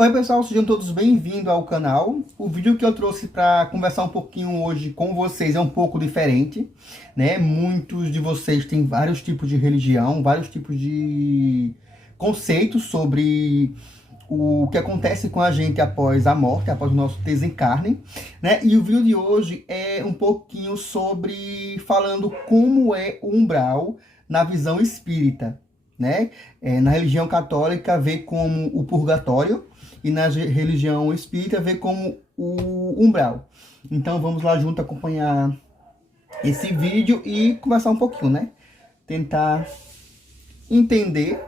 Oi pessoal, sejam todos bem-vindos ao canal. O vídeo que eu trouxe para conversar um pouquinho hoje com vocês é um pouco diferente, né? Muitos de vocês têm vários tipos de religião, vários tipos de conceitos sobre o que acontece com a gente após a morte, após o nosso desencarne, né? E o vídeo de hoje é um pouquinho sobre falando como é o umbral na visão espírita, né? Na religião católica vê como o purgatório e na religião espírita vê como o umbral. Então vamos lá junto acompanhar esse vídeo e conversar um pouquinho, né? Tentar entender,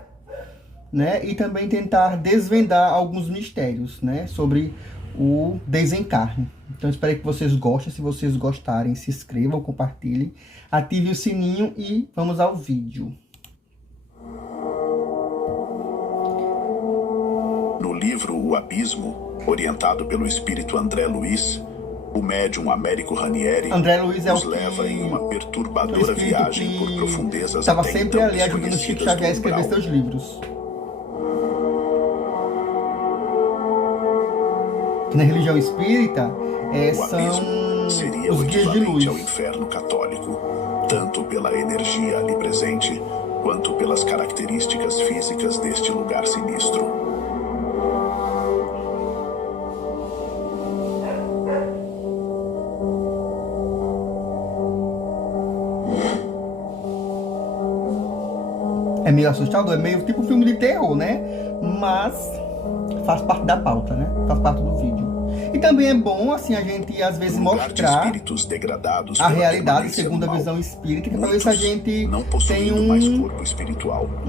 né? E também tentar desvendar alguns mistérios, né? Sobre o desencarne. Então espero que vocês gostem. Se vocês gostarem, se inscrevam, compartilhem, ative o sininho e vamos ao vídeo. No livro O Abismo, orientado pelo espírito André Luiz, o médium Américo Ranieri nos leva em uma perturbadora viagem por profundezas estava até sempre então ali ajudando Chico Xavier a escrever seus livros. Na religião espírita, são seria os o guias de luz. equivalente ao inferno católico, tanto pela energia ali presente, quanto pelas características físicas deste lugar sinistro. É meio assustador, é meio tipo filme de terror, né? Mas faz parte da pauta, né? Faz parte do vídeo. E também é bom, assim, a gente às vezes mostrar espíritos degradados a realidade segundo a visão espírita, para ver se a gente tem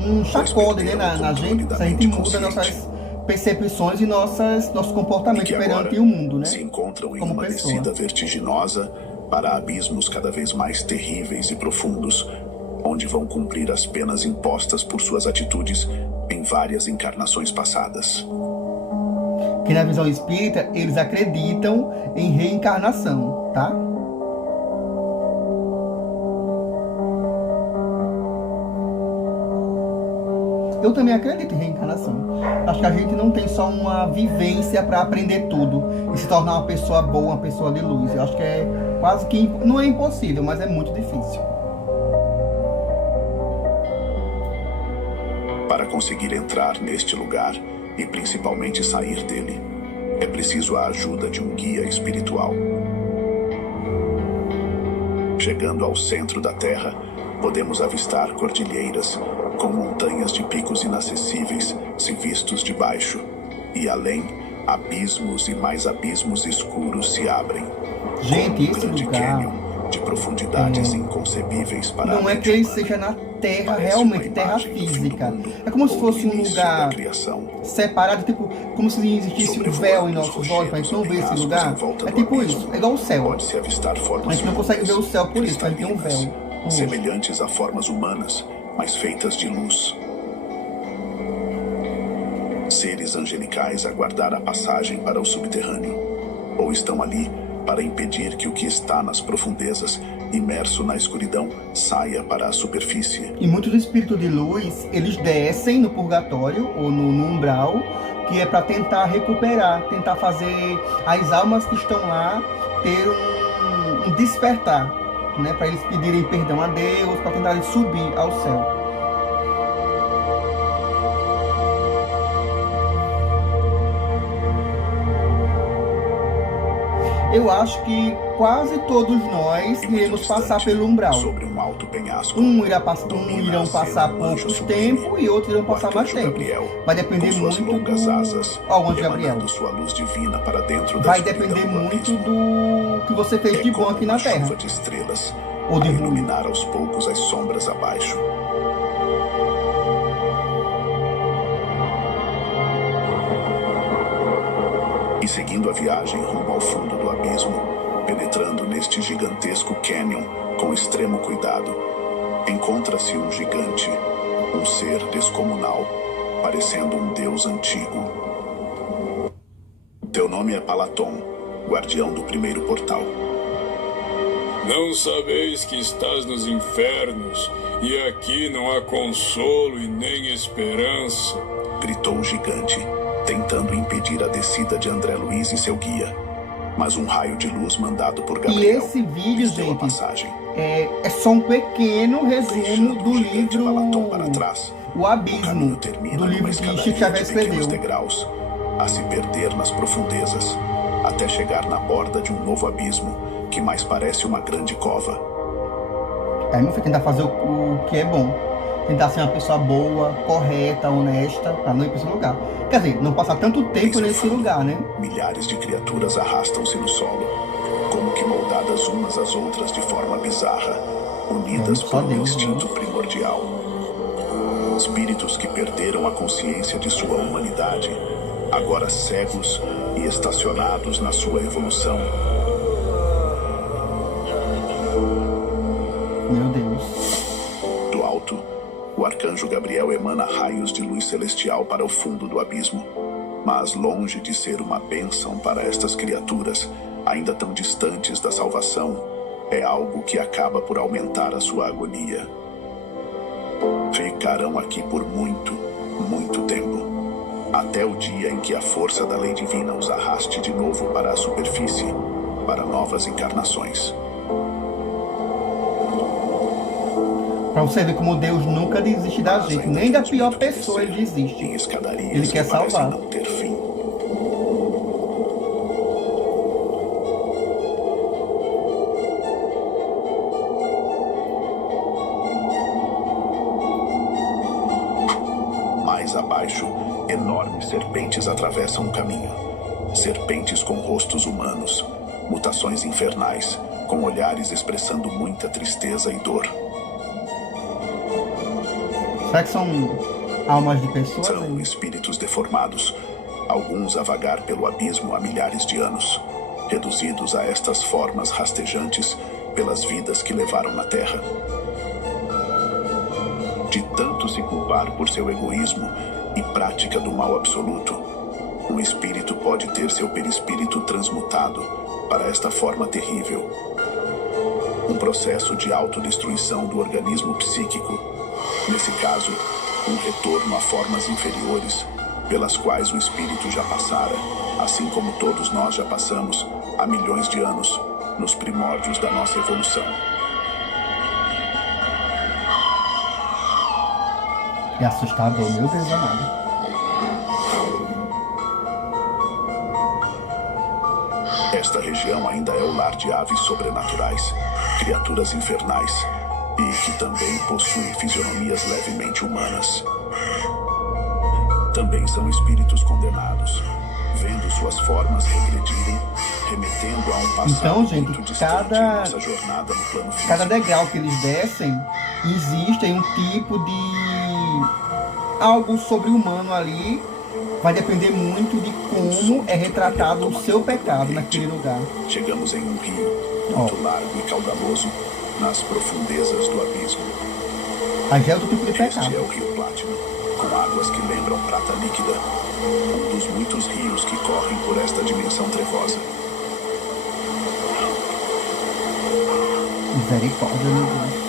um sacode, né, na gente, se a gente muda nossas percepções e nossos comportamentos perante o mundo, né? Se encontram em como uma pessoa. descida vertiginosa para abismos cada vez mais terríveis e profundos, onde vão cumprir as penas impostas por suas atitudes em várias encarnações passadas. Que na visão espírita, eles acreditam em reencarnação, tá? Eu também acredito em reencarnação. Acho que a gente não tem só uma vivência para aprender tudo e se tornar uma pessoa boa, uma pessoa de luz. Eu acho que é quase que... não é impossível, mas é muito difícil. Para conseguir entrar neste lugar e principalmente sair dele, é preciso a ajuda de um guia espiritual. Chegando ao centro da Terra, podemos avistar cordilheiras com montanhas de picos inacessíveis se vistos de baixo, e além, abismos e mais abismos escuros se abrem. Gente, esse grande lugar cânion de profundidades inconcebíveis para não é que ele seja na Terra, realmente terra física. É como se fosse um lugar separado, tipo, como se existisse um véu em nossos olhos, para a gente não ver esse lugar. É tipo isso, é igual o céu. A gente não consegue ver o céu por isso, a gente tem um véu. Semelhantes a formas humanas, mas feitas de luz. Seres angelicais aguardar a passagem para o subterrâneo, ou estão ali para impedir que o que está nas profundezas, imerso na escuridão, saia para a superfície. E muitos espíritos de luz, eles descem no purgatório ou no umbral, que é para tentar recuperar, tentar fazer as almas que estão lá ter um despertar, né? Para eles pedirem perdão a Deus, para tentarem subir ao céu. Eu acho que quase todos nós iremos passar pelo umbral. Sobre um alto penhasco, irão passar pouco tempo e outros irão passar mais tempo. Vai depender muito do anjo Gabriel. Sua luz divina para dentro da vai depender muito do que você fez de bom aqui na Terra. Chuva de estrelas, ou de iluminar aos poucos as sombras abaixo. E seguindo a viagem rumo ao fundo do abismo, penetrando neste gigantesco cânion com extremo cuidado, encontra-se um gigante, um ser descomunal, parecendo um deus antigo. Teu nome é Palaton, guardião do primeiro portal. Não sabeis que estás nos infernos, e aqui não há consolo e nem esperança? Gritou o gigante, tentando impedir a descida de André Luiz e seu guia. Mas um raio de luz mandado por E Gabriel esse vídeo, lhes deu a gente, passagem. é só um pequeno resumo Deixando do o gigante livro Balaton para trás. O O Abismo, caminho termina do numa livro que escadaria Chico Xavier de pequenos escreveu. degraus, a se perder nas profundezas, até chegar na borda de um novo abismo, que mais parece uma grande cova. Aí meu filho tentar fazer o que é bom. Tentar ser uma pessoa boa, correta, honesta, pra não ir pra esse lugar. Quer dizer, não passar tanto tempo nesse lugar, né? Milhares de criaturas arrastam-se no solo, como que moldadas umas às outras de forma bizarra, unidas Só por um Deus, instinto né? primordial. Espíritos que perderam a consciência de sua humanidade, agora cegos e estacionados na sua evolução. Meu Deus. Do alto, o arcanjo Gabriel emana raios de luz celestial para o fundo do abismo. Mas longe de ser uma bênção para estas criaturas, ainda tão distantes da salvação, é algo que acaba por aumentar a sua agonia. Ficarão aqui por muito, muito tempo, até o dia em que a força da lei divina os arraste de novo para a superfície, para novas encarnações. Pra você ver como Deus nunca desiste da gente. Nem da pior pessoa ele desiste. Em escadarias Ele quer que parecem salvar. não ter fim. Mais abaixo, enormes serpentes atravessam o caminho. Serpentes com rostos humanos, mutações infernais, com olhares expressando muita tristeza e dor. Será que são almas de pessoas? São Hein? espíritos deformados, alguns a vagar pelo abismo há milhares de anos, reduzidos a estas formas rastejantes pelas vidas que levaram na Terra. De tanto se culpar por seu egoísmo e prática do mal absoluto, um espírito pode ter seu perispírito transmutado para esta forma terrível. Um processo de autodestruição do organismo psíquico. Nesse caso, um retorno a formas inferiores, pelas quais o espírito já passara, assim como todos nós já passamos, há milhões de anos, nos primórdios da nossa evolução. É assustador, meu Deus amado. Esta região ainda é o lar de aves sobrenaturais, criaturas infernais, e que também possuem fisionomias levemente humanas. Também são espíritos condenados, vendo suas formas regredirem, remetendo a um passado Então, gente, muito distante em nossa jornada no plano físico. Cada degrau que eles descem, existe um tipo de algo sobre-humano ali. Vai depender muito de como é retratado o seu pecado naquele lugar. Chegamos em um rio, muito largo e caudaloso, nas profundezas do abismo. Aí já é outro tipo de Este pecado. é o Rio Platinum, com águas que lembram prata líquida, um dos muitos rios que correm por esta dimensão trevosa. Misericórdia, meu Deus.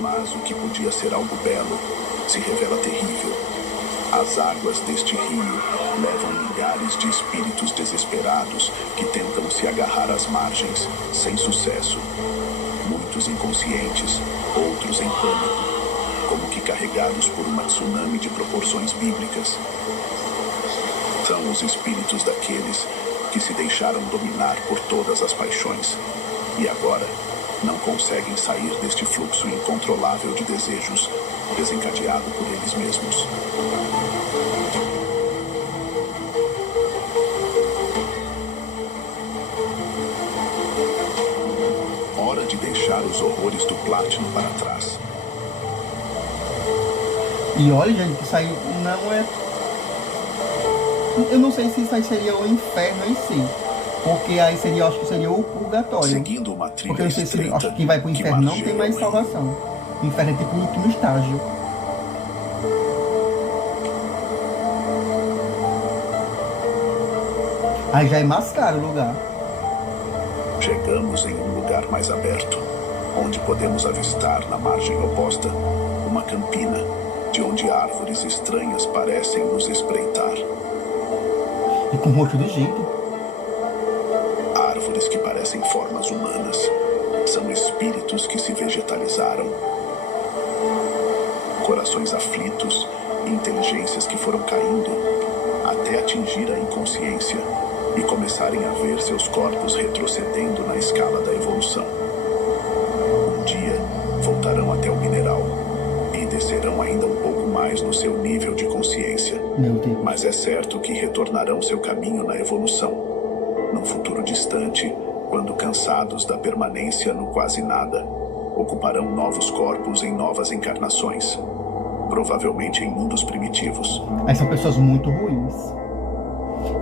Mas o que podia ser algo belo se revela terrível. As águas deste rio levam milhares de espíritos desesperados que tentam se agarrar às margens, sem sucesso. Muitos inconscientes, outros em pânico, como que carregados por uma tsunami de proporções bíblicas. São os espíritos daqueles que se deixaram dominar por todas as paixões e agora não conseguem sair deste fluxo incontrolável de desejos desencadeado por eles mesmos. Hora de deixar os horrores do Platinum para trás. E olha, gente, isso aí não é... Eu não sei se isso aí seria o inferno em si. Porque aí seria, eu acho que seria o purgatório. Seguindo uma trilha Porque eu não sei se estreita acho que quem vai pro que inferno não tem margeia mais o salvação. O inferno é tipo o último estágio. Aí já é mais caro o lugar. Chegamos em um lugar mais aberto, onde podemos avistar na margem oposta uma campina de onde árvores estranhas parecem nos espreitar. E com rosto de gente. Árvores que parecem formas humanas. São espíritos que se vegetalizaram. Corações aflitos e inteligências que foram caindo até atingir a inconsciência e começarem a ver seus corpos retrocedendo na escala da evolução. Um dia voltarão até o mineral e descerão ainda um pouco mais no seu nível de consciência. Meu Deus. Mas é certo que retornarão seu caminho na evolução, num futuro distante, quando cansados da permanência no quase nada, ocuparão novos corpos em novas encarnações, provavelmente em mundos primitivos. Mas são pessoas muito ruins.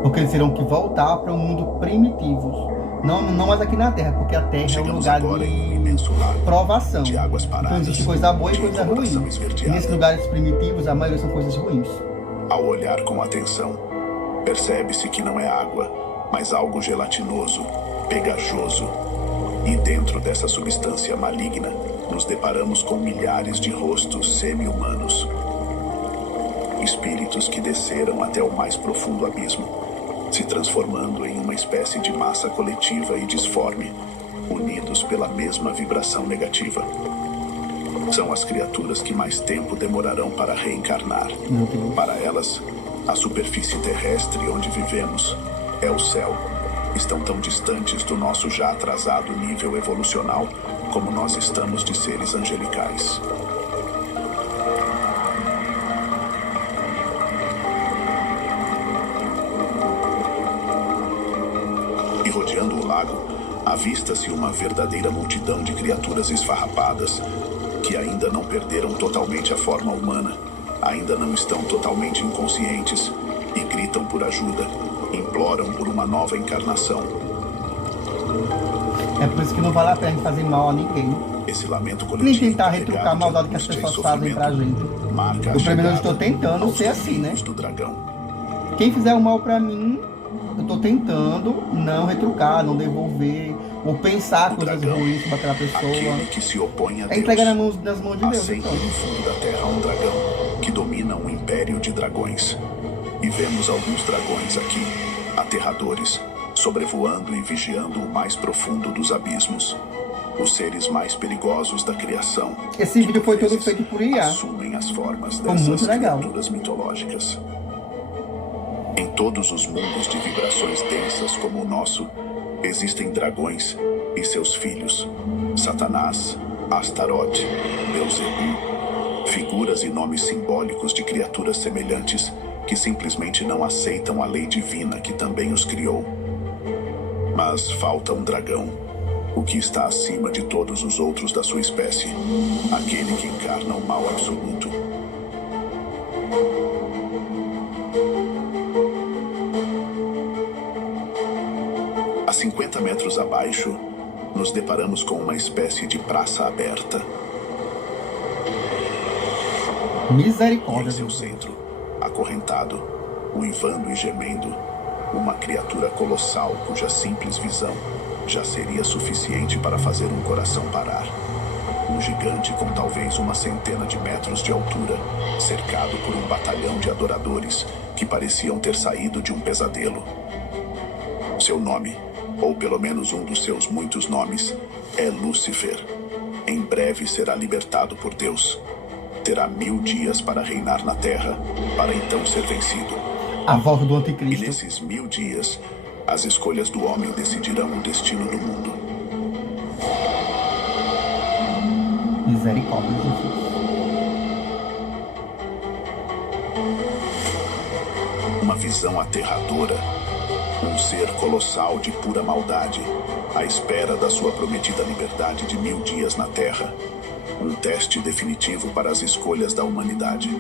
Porque eles terão que voltar para um mundo primitivo. Não mais aqui na Terra, porque a Terra Chegamos é um lugar agora em um imenso lago provação. de águas paradas, Então existe coisa boa e de coisa ruim. coloração E esverdeada. nesses lugares primitivos, a maioria são coisas ruins. Ao olhar com atenção, percebe-se que não é água, mas algo gelatinoso, pegajoso. E dentro dessa substância maligna, nos deparamos com milhares de rostos semi-humanos. Espíritos que desceram até o mais profundo abismo, se transformando em uma espécie de massa coletiva e disforme, unidos pela mesma vibração negativa. São as criaturas que mais tempo demorarão para reencarnar. Meu Deus. Para elas, a superfície terrestre onde vivemos é o céu. Estão tão distantes do nosso já atrasado nível evolucional como nós estamos de seres angelicais. E rodeando o lago, avista-se uma verdadeira multidão de criaturas esfarrapadas que ainda não perderam totalmente a forma humana, ainda não estão totalmente inconscientes e gritam por ajuda, imploram por uma nova encarnação. É por isso que não vale a pena fazer mal a ninguém. Esse lamento coletivo, Nem tentar carregado retrucar a de maldade que as angústia e pessoas fazem pra sofrimento, gente. marca a Eu, pelo menos, chegada estou tentando aos ser assim, né? domínios do dragão. Quem fizer o mal pra mim, eu tô tentando não retrucar, não devolver, ou pensar O coisas dragão, ruins pra aquela pessoa. aquele que se opõe a É Deus, entregar nas mãos de há Deus, sempre então. no fundo da terra um dragão que domina um império de dragões. E vemos alguns dragões aqui, aterradores, sobrevoando e vigiando o mais profundo dos abismos. Os seres mais perigosos da criação. Esse que, vídeo foi por todo vezes, feito por IA. assumem as formas Ficou dessas muito legal. criaturas mitológicas. Em todos os mundos de vibrações densas como o nosso, existem dragões e seus filhos. Satanás, Astaroth, Beelzebub, figuras e nomes simbólicos de criaturas semelhantes que simplesmente não aceitam a lei divina que também os criou. Mas falta um dragão, o que está acima de todos os outros da sua espécie, aquele que encarna o mal absoluto. A 50 metros abaixo, nos deparamos com uma espécie de praça aberta. E Misericórdia. em seu centro, acorrentado, uivando e gemendo, uma criatura colossal cuja simples visão já seria suficiente para fazer um coração parar. Um gigante com talvez uma centena de metros de altura, cercado por um batalhão de adoradores que pareciam ter saído de um pesadelo. Seu nome, ou pelo menos um dos seus muitos nomes, é Lúcifer. Em breve será libertado por Deus. Terá 1000 dias para reinar na Terra, para então ser vencido. A volta do E anticristo. nesses 1000 dias, as escolhas do homem decidirão o destino do mundo. Misericórdia, Jesus. Uma visão aterradora. Um ser colossal de pura maldade, à espera da sua prometida liberdade de 1000 dias na Terra. Um teste definitivo para as escolhas da humanidade.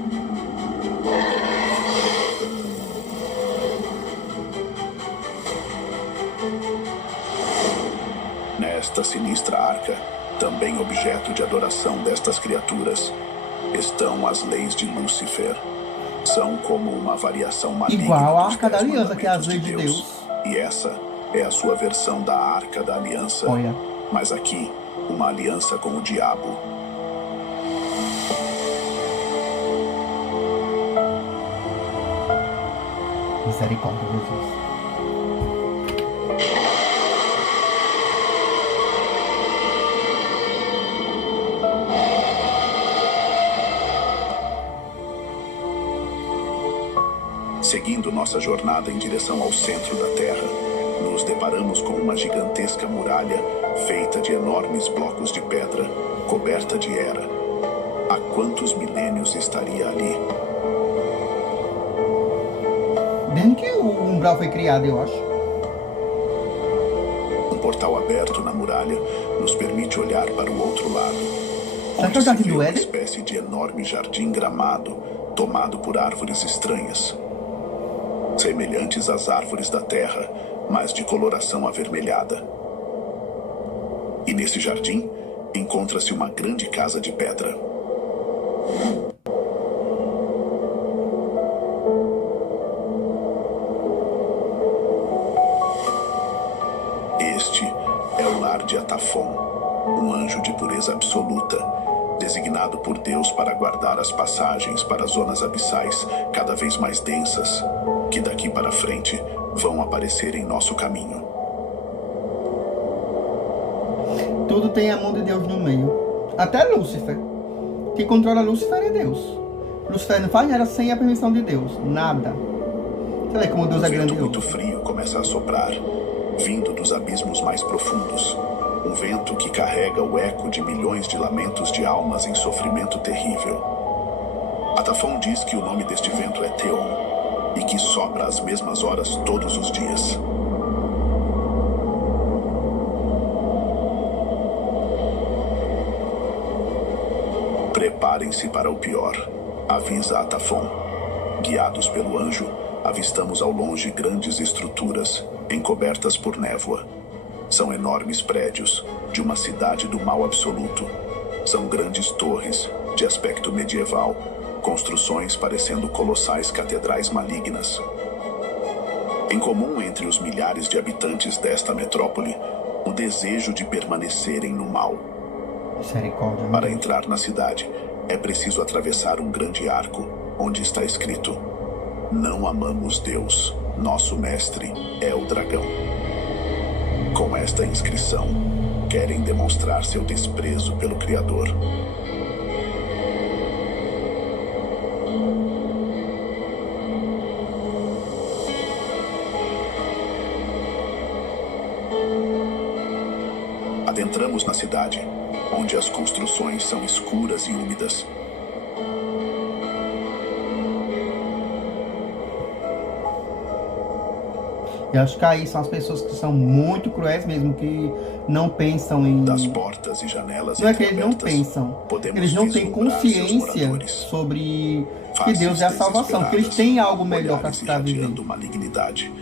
Nesta sinistra arca, também objeto de adoração destas criaturas, estão as leis de Lúcifer. São como uma variação maligna Igual a dos Arca da 10 Aliança, que é as mandamentos leis de Deus. E essa é a sua versão da Arca da Aliança. Olha. Mas aqui, uma aliança com o diabo. Misericórdia, Jesus. Seguindo nossa jornada em direção ao centro da Terra, nos deparamos com uma gigantesca muralha feita de enormes blocos de pedra, coberta de era. Há quantos milênios estaria ali? Desde que o umbral foi criado, eu acho. Um portal aberto na muralha nos permite olhar para o outro lado. Será que é o Jardim do Uma Éden? espécie de enorme jardim gramado, tomado por árvores estranhas. Semelhantes às árvores da terra, mas de coloração avermelhada. E nesse jardim, encontra-se uma grande casa de pedra. Este é o lar de Atafon, um anjo de pureza absoluta, designado por Deus para guardar as passagens para zonas abissais cada vez mais densas, que daqui para frente vão aparecer em nosso caminho. Tudo tem a mão de Deus no meio. Até Lúcifer. Quem controla Lúcifer é Deus. Lúcifer não faz nada sem a permissão de Deus. Nada. Você vê como Deus é Um vento grandioso. muito frio começa a soprar, vindo dos abismos mais profundos. Um vento que carrega o eco de milhões de lamentos de almas em sofrimento terrível. Atafon diz que o nome deste vento é Theon, e que sopra às mesmas horas todos os dias. Preparem-se para o pior, avisa Atafon. Guiados pelo anjo, avistamos ao longe grandes estruturas, encobertas por névoa. São enormes prédios, de uma cidade do mal absoluto. São grandes torres, de aspecto medieval, construções parecendo colossais catedrais malignas. Em comum entre os milhares de habitantes desta metrópole, o desejo de permanecerem no mal. Misericórdia. Para entrar na cidade, é preciso atravessar um grande arco, onde está escrito: Não amamos Deus, nosso mestre é o dragão. Com esta inscrição, querem demonstrar seu desprezo pelo Criador. Adentramos na cidade, onde as construções são escuras e úmidas. E acho que aí são as pessoas que são muito cruéis mesmo, que não pensam em... Das portas e janelas Não é que eles não entreabertas, pensam. podemos Eles não têm vislumbrar seus consciência moradores. sobre que Faces Deus é a salvação, que eles têm algo melhor para desesperadas, olhares viver. irradiando malignidade.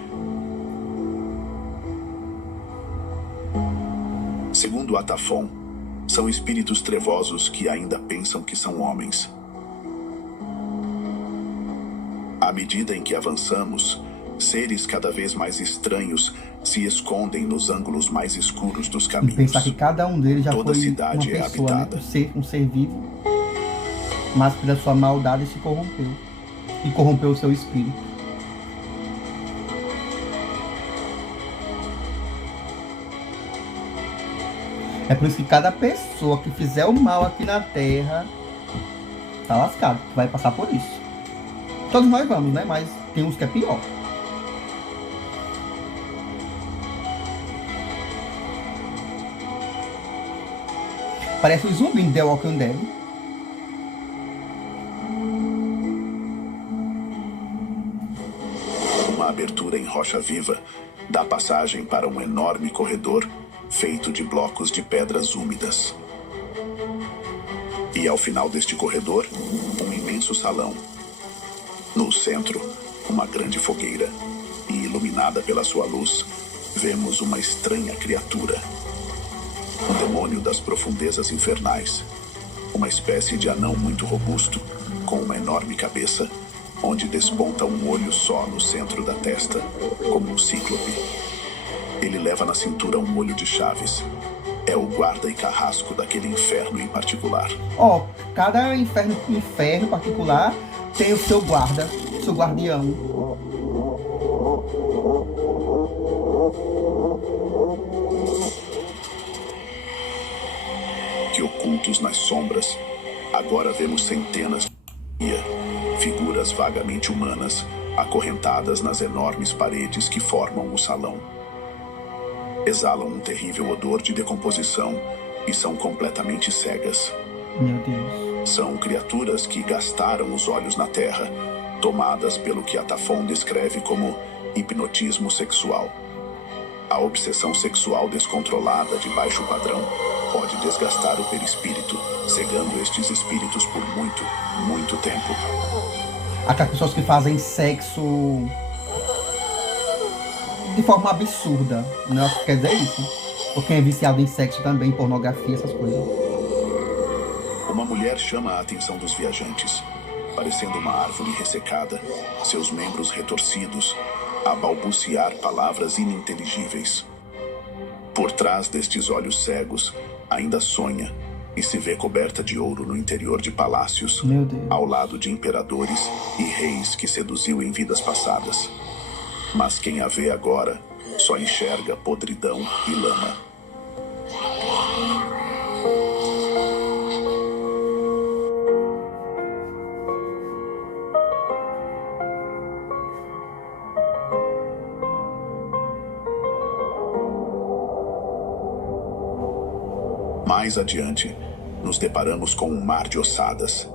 Segundo Atafon, são espíritos trevosos que ainda pensam que são homens. À medida em que avançamos, seres cada vez mais estranhos se escondem nos ângulos mais escuros dos E caminhos. pensar que cada um deles já Toda foi uma cidade é pessoa, né? habitada. Um ser vivo, mas pela sua maldade se corrompeu. E corrompeu o seu espírito. É por isso que cada pessoa que fizer o mal aqui na Terra tá lascado, vai passar por isso. Todos nós vamos, né? Mas tem uns que é pior. Parece um zumbi de The Walking Dead. Uma abertura em rocha viva dá passagem para um enorme corredor feito de blocos de pedras úmidas. E ao final deste corredor, um imenso salão. No centro, uma grande fogueira. E iluminada pela sua luz, vemos uma estranha criatura. Um demônio das profundezas infernais. Uma espécie de anão muito robusto, com uma enorme cabeça, onde desponta um olho só no centro da testa, como um cíclope. Ele leva na cintura um molho de chaves. É é o guarda e carrasco daquele inferno em particular. Ó, cada inferno particular tem o seu guarda, seu guardião. Que ocultos nas sombras, agora vemos centenas de figuras vagamente humanas acorrentadas nas enormes paredes que formam o salão. Exalam um terrível odor de decomposição e são completamente cegas. Meu Deus. São criaturas que gastaram os olhos na terra, tomadas pelo que Atafon descreve como hipnotismo sexual. A obsessão sexual descontrolada de baixo padrão pode desgastar o perispírito, cegando estes espíritos por muito, muito tempo. Aquelas pessoas que fazem sexo de forma absurda, né? Acho que quer dizer isso. Ou quem é viciado em sexo também, pornografia, essas coisas. Uma mulher chama a atenção dos viajantes, parecendo uma árvore ressecada, seus membros retorcidos, a balbuciar palavras ininteligíveis. Por trás destes olhos cegos, ainda sonha e se vê coberta de ouro no interior de palácios, ao lado de imperadores e reis que seduziu em vidas passadas. Mas quem a vê agora só enxerga podridão e lama. Mais adiante, nos deparamos com um mar de ossadas.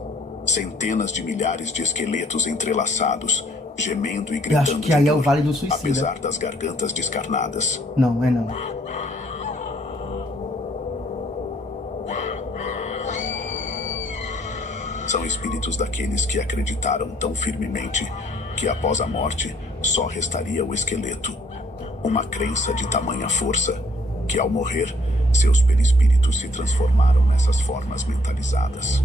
Centenas de milhares de esqueletos entrelaçados, gemendo e gritando. Eu acho que aí é o Vale do Suicida. Apesar das gargantas descarnadas. Não, é não. São espíritos daqueles que acreditaram tão firmemente que após a morte só restaria o esqueleto. Uma crença de tamanha força que ao morrer seus perispíritos se transformaram nessas formas mentalizadas.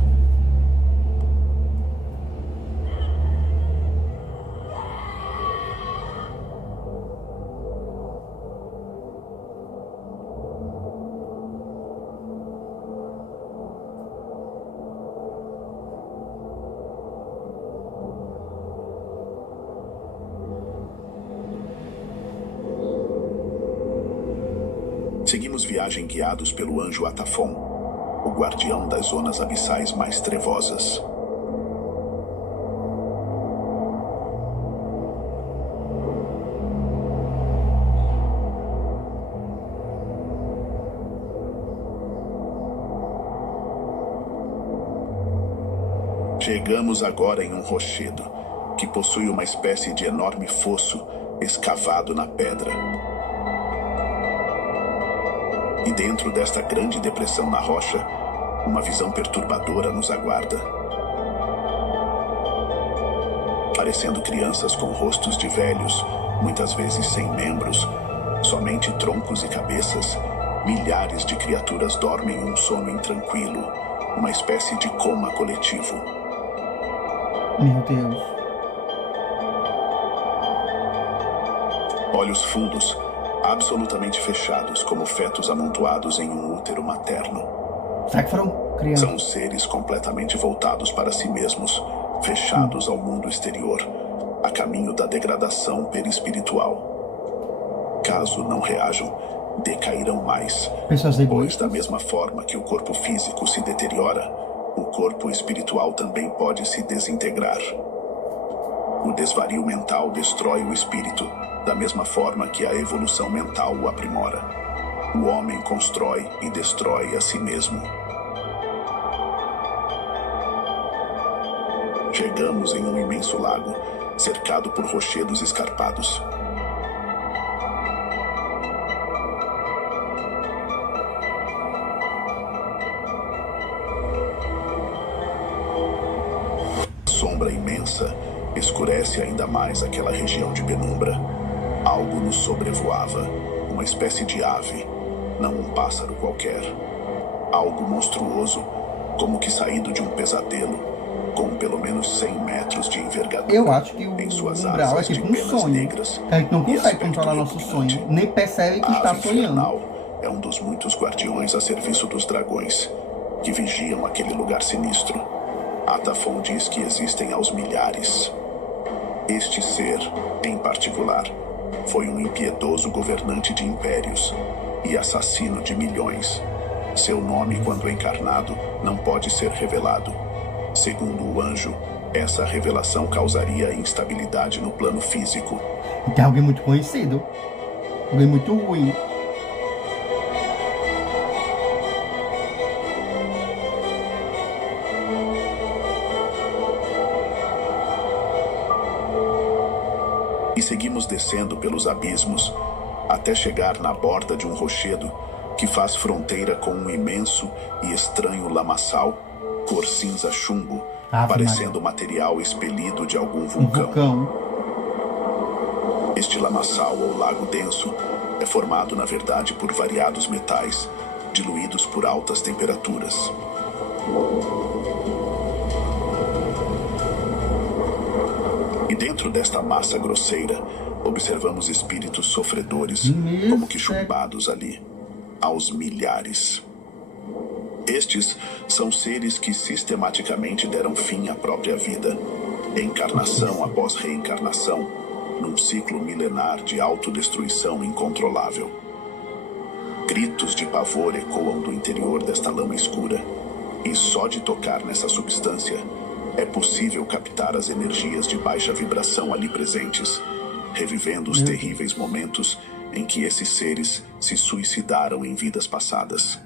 Seguimos viagem guiados pelo anjo Atafon, o guardião das zonas abissais mais trevosas. Chegamos agora em um rochedo, que possui uma espécie de enorme fosso escavado na pedra. E dentro desta grande depressão na rocha, uma visão perturbadora nos aguarda. Parecendo crianças com rostos de velhos, muitas vezes sem membros, somente troncos e cabeças, milhares de criaturas dormem um sono intranquilo, uma espécie de coma coletivo. Meu Deus. Olhos fundos, absolutamente fechados, como fetos amontoados em um útero materno. Será que foram crianças? São seres completamente voltados para si mesmos, fechados ao mundo exterior, a caminho da degradação perispiritual. Caso não reajam, decairão mais. Pessoas Pois egoístas. da mesma forma que o corpo físico se deteriora, o corpo espiritual também pode se desintegrar. O desvario mental destrói o espírito, da mesma forma que a evolução mental o aprimora. O homem constrói e destrói a si mesmo. Chegamos em um imenso lago, cercado por rochedos escarpados. A sombra imensa escurece ainda mais aquela região de penumbra. Algo nos sobrevoava, uma espécie de ave, não um pássaro qualquer. Algo monstruoso, como que saído de um pesadelo, com pelo menos 100 metros de envergadura. Eu acho que o em suas umbral é asas de tipo um penas sonho. negras Que a gente não e consegue aspecto controlar nosso repugnante. sonho, nem percebe que A está ave sonhando. infernal é um dos muitos guardiões a serviço dos dragões, que vigiam aquele lugar sinistro. Atafon diz que existem aos milhares. Este ser, em particular, foi um impiedoso governante de impérios e assassino de milhões. Seu nome, quando encarnado, não pode ser revelado. Segundo o anjo, essa revelação causaria instabilidade no plano físico. Tem alguém muito conhecido. Alguém muito ruim. E seguimos descendo pelos abismos, até chegar na borda de um rochedo que faz fronteira com um imenso e estranho lamaçal, cor cinza chumbo, parecendo material expelido de algum vulcão. Este lamaçal ou lago denso é formado, na verdade, por variados metais, diluídos por altas temperaturas. E dentro desta massa grosseira, observamos espíritos sofredores, como que chumbados ali, aos milhares. Estes são seres que sistematicamente deram fim à própria vida, encarnação após reencarnação, num ciclo milenar de autodestruição incontrolável. Gritos de pavor ecoam do interior desta lama escura, e só de tocar nessa substância é possível captar as energias de baixa vibração ali presentes, revivendo os terríveis momentos em que esses seres se suicidaram em vidas passadas.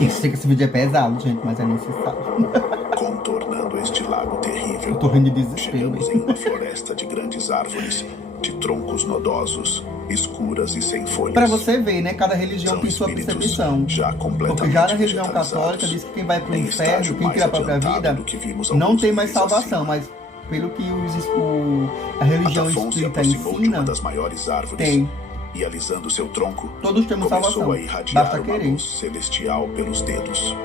Eu sei que esse vídeo é pesado, gente, mas é necessário. Contornando este lago terrível, Eu tô rindo de desespero. chegamos em uma floresta de grandes árvores, de troncos nodosos, escuras e sem folhas. Pra você ver, né? Cada religião São tem sua espíritos percepção. já completamente Porque já na religião vegetalizados, católica diz que quem vai pro em inferno, estágio quem mais cria a própria adiantado vida, do que vimos não alguns tem mais níveis salvação. acima. Mas pelo que a religião Atafon se espírita aproximou de uma ensina, das maiores árvores tem. e, alisando seu tronco, Todos temos começou salvação. a irradiar Basta uma querer. luz celestial pelos dedos.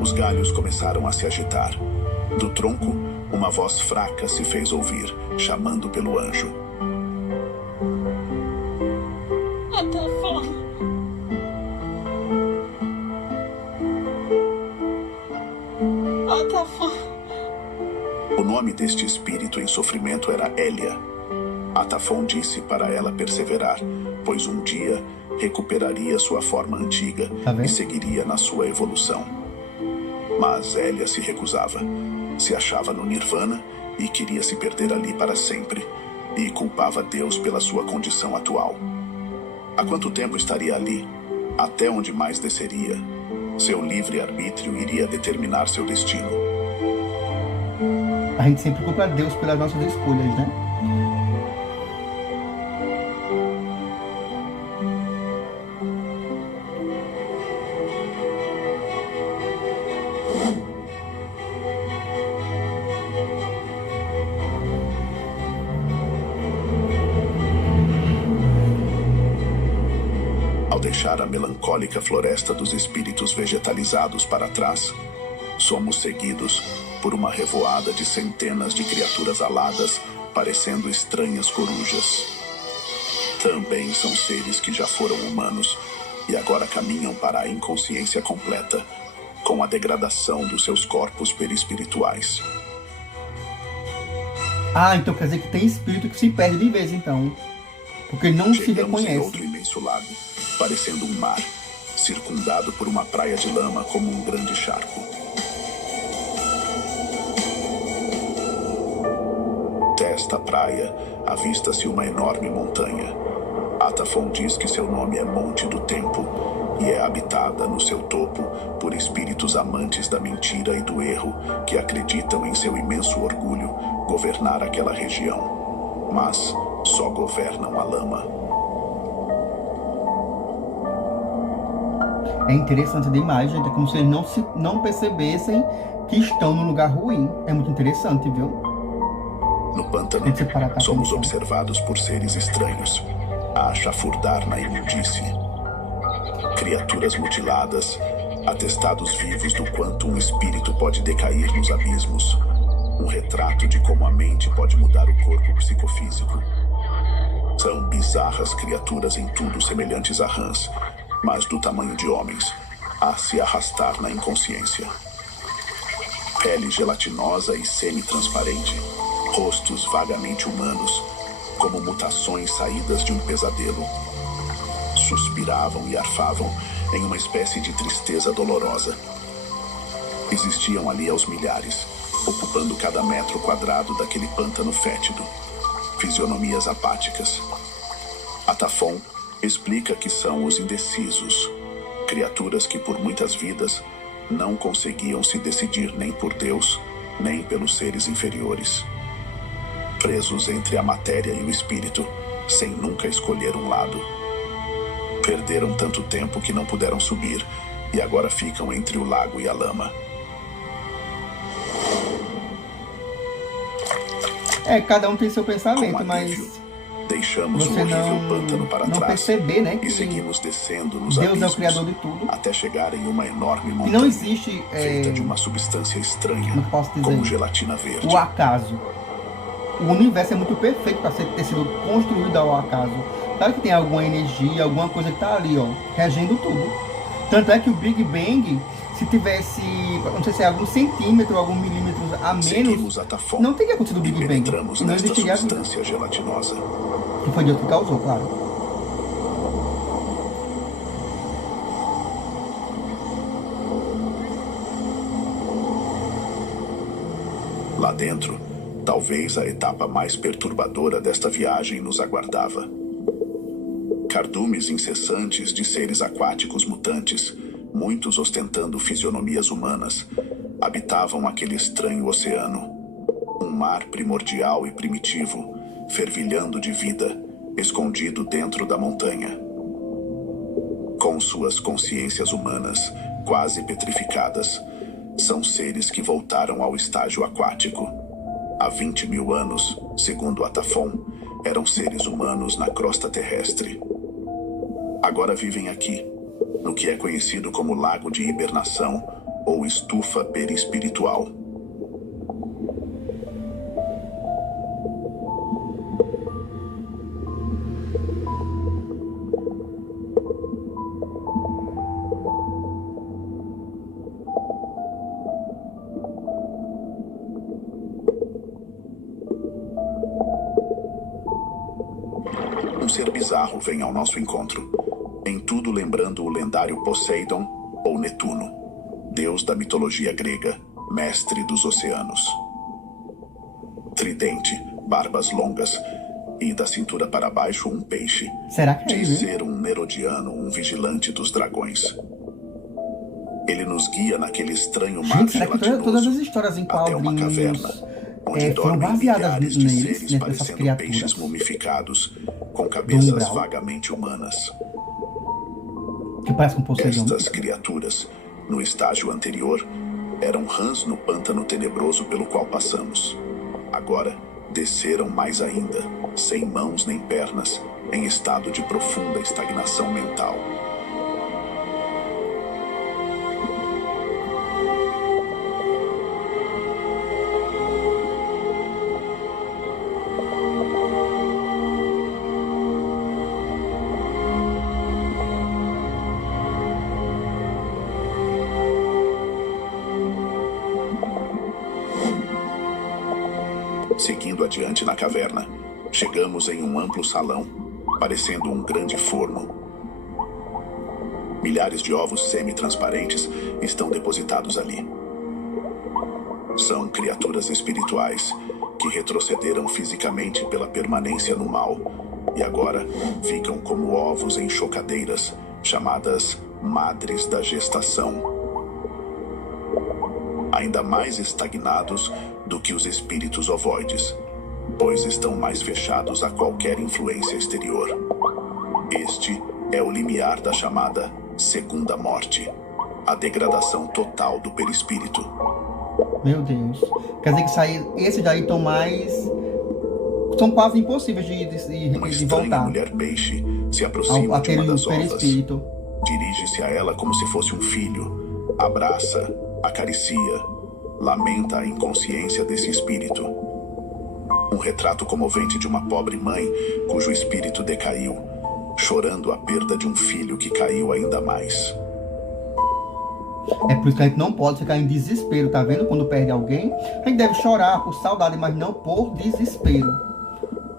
Os galhos começaram a se agitar. Do tronco, uma voz fraca se fez ouvir, chamando pelo anjo. Atafon. Atafon. O nome deste espírito em sofrimento era Hélia. Atafon disse para ela perseverar, pois um dia recuperaria sua forma antiga e seguiria na sua evolução. Mas Hélia se recusava. Se achava no Nirvana e queria se perder ali para sempre, e culpava Deus pela sua condição atual. Há quanto tempo estaria ali? Até onde mais desceria? Seu livre-arbítrio iria determinar seu destino. A gente sempre culpa Deus pelas nossas escolhas, né? Ao deixar a melancólica floresta dos espíritos vegetalizados para trás, somos seguidos por uma revoada de centenas de criaturas aladas, parecendo estranhas corujas. Também são seres que já foram humanos e agora caminham para a inconsciência completa, com a degradação dos seus corpos perispirituais. Ah, então quer dizer que tem espírito que se perde de vez, então. Porque não se Chegamos em reconhece. outro imenso lago, parecendo um mar, circundado por uma praia de lama como um grande charco. Desta praia, avista-se uma enorme montanha. Atafon diz que seu nome é Monte do Tempo e é habitado sustentada no seu topo por espíritos amantes da mentira e do erro que acreditam em seu imenso orgulho governar aquela região, mas só governam a lama. É interessante demais, gente. É como se eles não percebessem que estão num lugar ruim. É muito interessante, viu? No pântano, somos observados por seres estranhos, a chafurdar na imundície. Criaturas mutiladas, atestados vivos do quanto um espírito pode decair nos abismos. Um retrato de como a mente pode mudar o corpo psicofísico. São bizarras criaturas em tudo semelhantes a rãs, mas do tamanho de homens, a se arrastar na inconsciência. Pele gelatinosa e semi-transparente, rostos vagamente humanos, como mutações saídas de um pesadelo. Suspiravam e arfavam em uma espécie de tristeza dolorosa. Existiam ali aos milhares, ocupando cada metro quadrado daquele pântano fétido. Fisionomias apáticas. Atafon explica que são os indecisos, criaturas que por muitas vidas não conseguiam se decidir nem por Deus, nem pelos seres inferiores. Presos entre a matéria e o espírito, sem nunca escolher um lado. Perderam tanto tempo que não puderam subir e agora ficam entre o lago e a lama. Cada um tem seu pensamento, mas deixamos você o horrível pântano para não trás perceber, né, que e seguimos descendo nos Deus abismos, é o criador de tudo. até chegar em uma enorme E montanha não existe feita de uma substância estranha, como posso dizer, como gelatina verde. o acaso. O universo é muito perfeito para ter sido construído ao acaso. Claro que tem alguma energia, alguma coisa que está ali, ó, regendo tudo. Tanto é que o Big Bang, se tivesse, não sei se é algum centímetro, algum milímetro a menos, não teria acontecido o Big Bang. Não existiria a vida. Substância gelatinosa. Que foi Deus que causou, claro. Lá dentro, talvez a etapa mais perturbadora desta viagem nos aguardava. Cardumes incessantes de seres aquáticos mutantes, muitos ostentando fisionomias humanas, habitavam aquele estranho oceano. Um mar primordial e primitivo, fervilhando de vida, escondido dentro da montanha. Com suas consciências humanas quase petrificadas, são seres que voltaram ao estágio aquático. Há 20 mil anos, segundo Atafon, eram seres humanos na crosta terrestre. Agora vivem aqui, no que é conhecido como lago de hibernação ou estufa perispiritual. Um ser bizarro vem ao nosso encontro, em tudo lembrando o lendário Poseidon ou Netuno, deus da mitologia grega, mestre dos oceanos. Tridente, barbas longas e da cintura para baixo um peixe. Será que é Diz ele? ser um Nerodiano, um vigilante dos dragões. Ele nos guia naquele estranho mar Gente, será que gelatinoso todas as histórias em até uma quadrinhos caverna, onde foram dormem baseadas milhares de neles, seres nessas parecendo criaturas? peixes mumificados, com cabeças umbral. vagamente humanas. Que parece um Poseidon. Estas criaturas, no estágio anterior, eram rãs no pântano tenebroso pelo qual passamos. Agora, desceram mais ainda, sem mãos nem pernas, em estado de profunda estagnação mental. Seguindo adiante na caverna, chegamos em um amplo salão, parecendo um grande forno. Milhares de ovos semi-transparentes estão depositados ali. São criaturas espirituais que retrocederam fisicamente pela permanência no mal e agora ficam como ovos em chocadeiras, chamadas madres da gestação. Ainda mais estagnados do que os espíritos ovoides, pois estão mais fechados a qualquer influência exterior. Este é o limiar da chamada segunda morte, a degradação total do perispírito. Meu Deus. Quer dizer que esses daí estão mais... são quase impossíveis Uma de estranha voltar mulher peixe se aproxima de uma das ovas. perispírito. Dirige-se a ela como se fosse um filho. Abraça, acaricia, lamenta a inconsciência desse espírito. Um retrato comovente de uma pobre mãe cujo espírito decaiu, chorando a perda de um filho que caiu ainda mais. É por isso que a gente não pode ficar em desespero, tá vendo? Quando perde alguém, a gente deve chorar por saudade, mas não por desespero.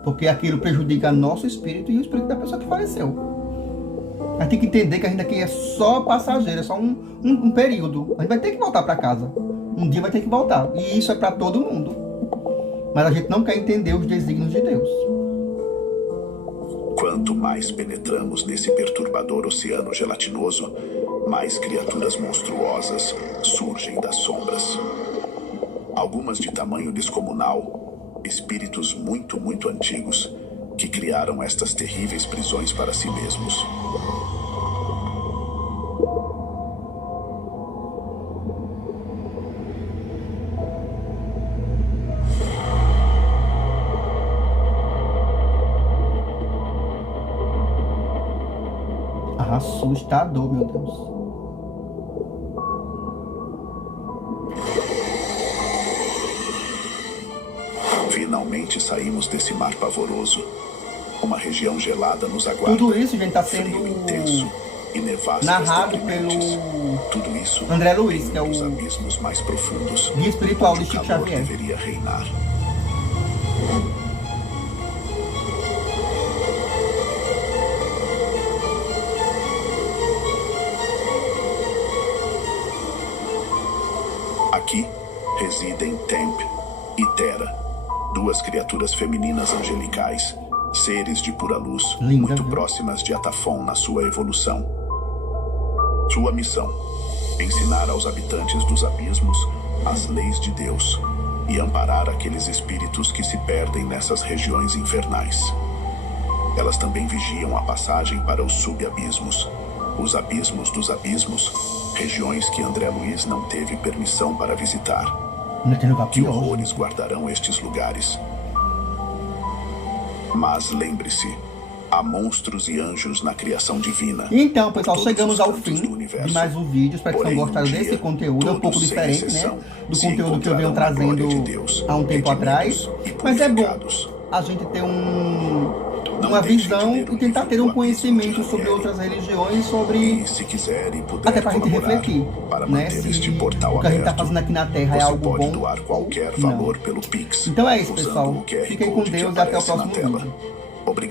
Porque aquilo prejudica nosso espírito e o espírito da pessoa que faleceu. A gente tem que entender que a gente aqui é só passageiro, é só um período. A gente vai ter que voltar para casa. Um dia vai ter que voltar. E isso é para todo mundo. Mas a gente não quer entender os desígnios de Deus. Quanto mais penetramos nesse perturbador oceano gelatinoso, mais criaturas monstruosas surgem das sombras. Algumas de tamanho descomunal, espíritos muito, muito antigos, que criaram estas terríveis prisões para si mesmos. Assustador, meu Deus. Finalmente saímos desse mar pavoroso. Uma região gelada nos aguarda. Tudo isso, gente, está sendo Frio intenso e nevascas narrado deprimentes. pelo Tudo isso André Luiz, que é nos o abismos mais profundos, guia espiritual onde de o Chico calor Xavier. deveria reinar. Aqui residem Temp e Terra, duas criaturas femininas angelicais, seres de pura luz, Linda, muito viu? próximas de Atafon na sua evolução. Sua missão: ensinar aos habitantes dos abismos as leis de Deus e amparar aqueles espíritos que se perdem nessas regiões infernais. Elas também vigiam a passagem para os subabismos, os abismos dos abismos, regiões que André Luiz não teve permissão para visitar. Não tem lugar Que pior. horrores guardarão estes lugares? Mas lembre-se, há monstros e anjos na criação divina. Então, por pessoal, todos chegamos os ao cantos fim do universo. de mais um vídeo. Espero que Porém, tenham gostado um dia, desse conteúdo. É um pouco todos, sem diferente, exceção, né? Do se conteúdo que eu venho encontrarão na glória trazendo de Deus, há um tempo atrás. redimidos e Mas é bom purificados. a gente ter Não uma deixe visão de ler o e tentar ter livro um do conhecimento Abismo de sobre Ranieri. outras religiões, sobre... E se quiser e puder Até pra gente colaborar refletir, para né? manter Se este portal o que a gente tá aberto, fazendo aqui na Terra é você algo pode bom doar qualquer ou não. valor pelo Pix. Então é isso, usando pessoal. o QR Fiquem com Code que Deus e até o aparece na próximo tela. vídeo. Obrigado.